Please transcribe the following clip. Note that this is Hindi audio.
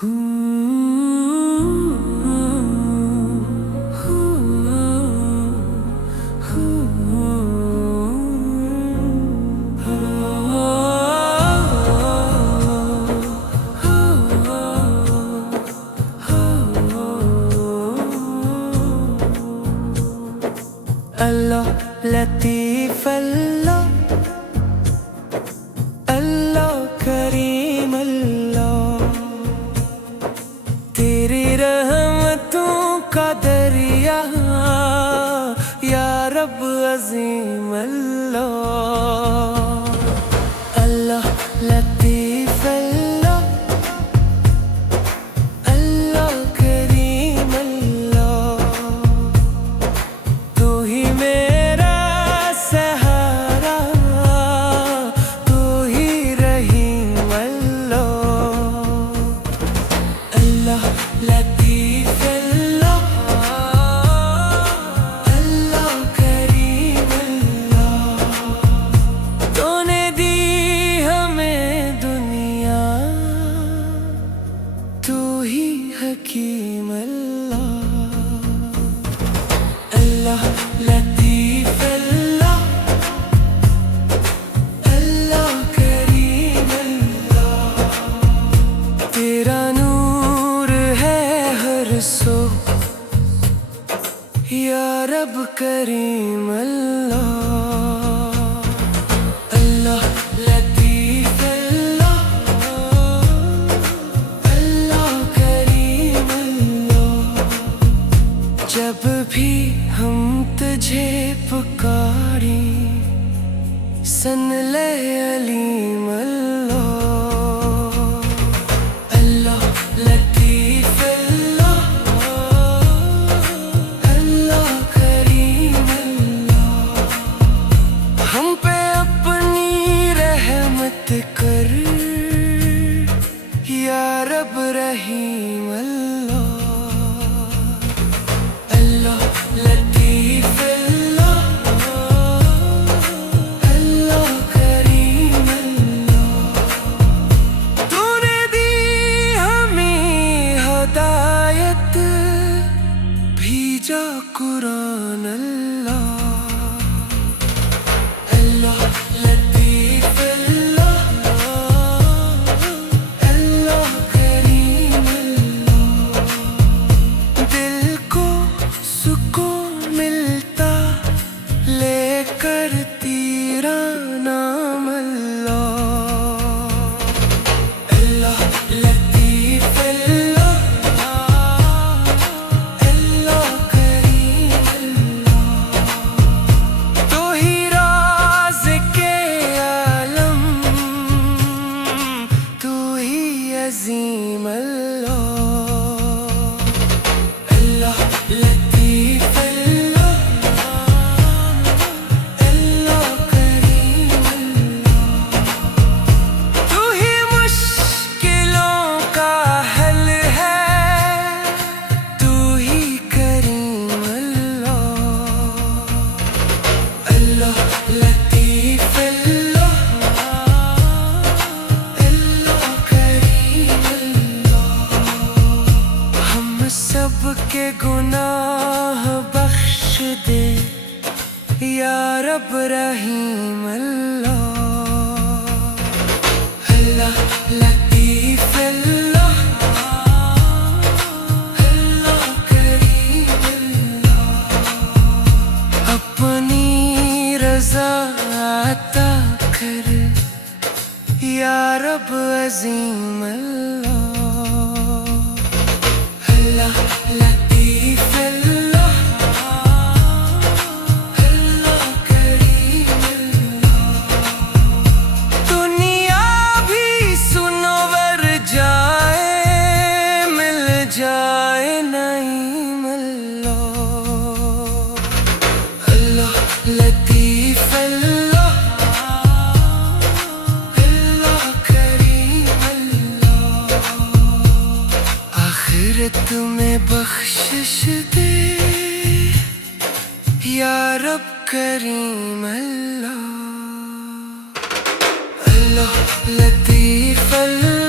अल्लाह लतीफ़ अल्लाह अल्लाह करीम अल्लाह, तेरी रहमतों का दरिया या रब अज़ीम अल्लाह। अल्लाह लतीफ़ अल्लाह अल्लाह करीम अल्लाह, तू ही मेरा सहारा, तू ही रहीम अल्लाह। अल्लाह लतीफ़ अल्लाह अल्लाह करीम अल्लाह, तूने दी हमें दुनिया, तू ही हकीम अल्लाह। अल्लाह लतीफ़ अल्लाह अल्लाह करीम अल्लाह, तेरा नूर है हर सो या रब करीम अल्लाह। अल्लाह लतीफ़ अल्लाह अल्लाह करीम अल्लाह, जब भी हम तुझे पुकारें सुन ले अलीम अल्लाह। अल्लाह लतीफ़ अल्लाह अल्लाह करीम अल्लाह, हम पे अपनी रहमत कर या रब रहीम अल्लाह। अल्लाह लतीफ़ अल्लाह अल्लाह करीम अल्लाह, तूने दी हमें हदायत, भेजा कुरान अल्लाह। अल्लाह लतीफ़ अल्लाह अल्लाह करीम अल्लाह, दिल को सुकून मिलता लेकर तेरा नाम अल्लाह। अल्लाह लतीफ़ अल्लाह अल्लाह करीम अल्लाह, तू ही राज़ के आलम, तू ही अज़ीम अल्लाह। अल्लाह लतीफ़ अल्लाह अल्लाह करीम अल्लाह, तू ही मुश्किलों का हल है, तू ही करीम अल्लाह। अल्लाह लतीफ़ अल्लाह अल्लाह करीम अल्लाह, हम सबके गुनाह बख्श दे या रब रहीम अल्लाह। अल्लाह लतीफ़ अल्लाह अल्लाह करीम अल्लाह, अपनी रज़ा अता कर या रब अज़ीम अल्लाह। अल्लाह लतीफ़ अल्लाह अल्लाह करीम अल्लाह, दुनिया भी सुनवर जाए, मिल जाए नईम अल्लाह। अल्लाह लतीफ़ अल्लाह अल्लाह करीम अल्लाह, आखिरत में बख्शिश दे या रब करीम अल्लाह। अल्लाह लतीफ़ अल्लाह